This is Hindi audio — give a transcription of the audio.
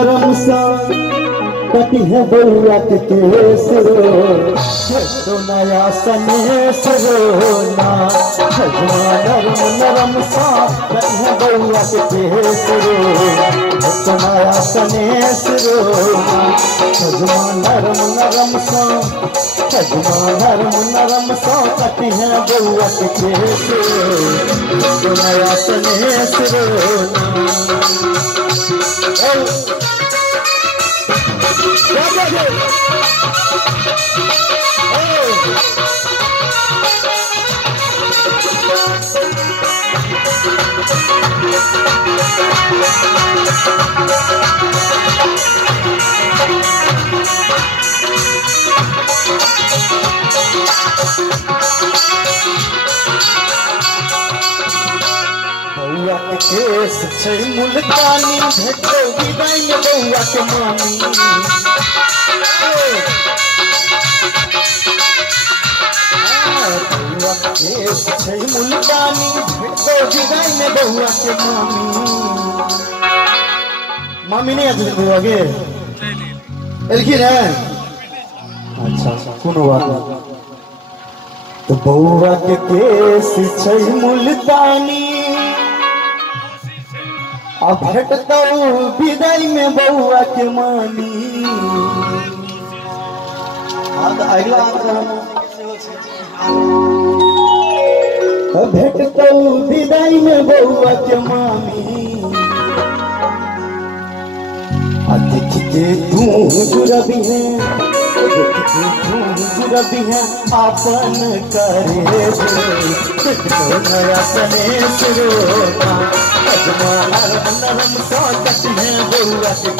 नरम सा कटी है बउआ के केस तो नया सनेस रोना भगवा नरम नरम सा कटी है बउआ के केस तो नया सनेस रोना भगवा नरम नरम सा भगवा नरम नरम सा कटी है बउआ के केस तो नया सनेस रोना। बउआ के केस छै मुल्तानी भेटो विदाई में बउआ के मामी बउआ के केस छै मुल्तानी भेटो विदाई में बउआ के मामी नहीं आते बउआ के एलखिन है। अच्छा कोनो बात नहीं। तो बउआ के केस छै मुल्तानी अब भेटतो विदाई में बउआ के मामी अगला भेटतो विदाई में बउआ के मामी देख के तू जुड़बी है जुड़बी है आपन करे नया सनेस रोना नरम नरम सा कटी है बउआ के